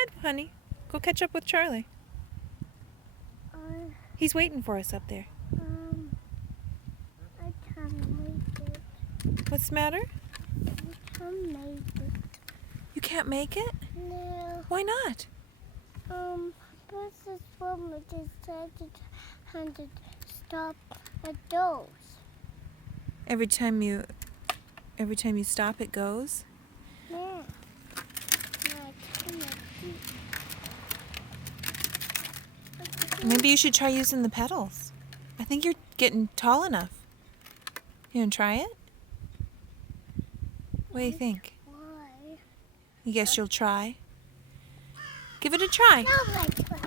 ahead, honey. Go catch up with Charlie. He's waiting for us up there. I can't make it. What's the matter? I can't make it. You can't make it? No. Why not? But this woman decided to stop a dose. Every time you stop, it goes? Yeah. No, I can't make it. Maybe you should try using the pedals. I think you're getting tall enough. You want to try it? What do you think? Why? You guess you'll try? Give it a try. No, like that.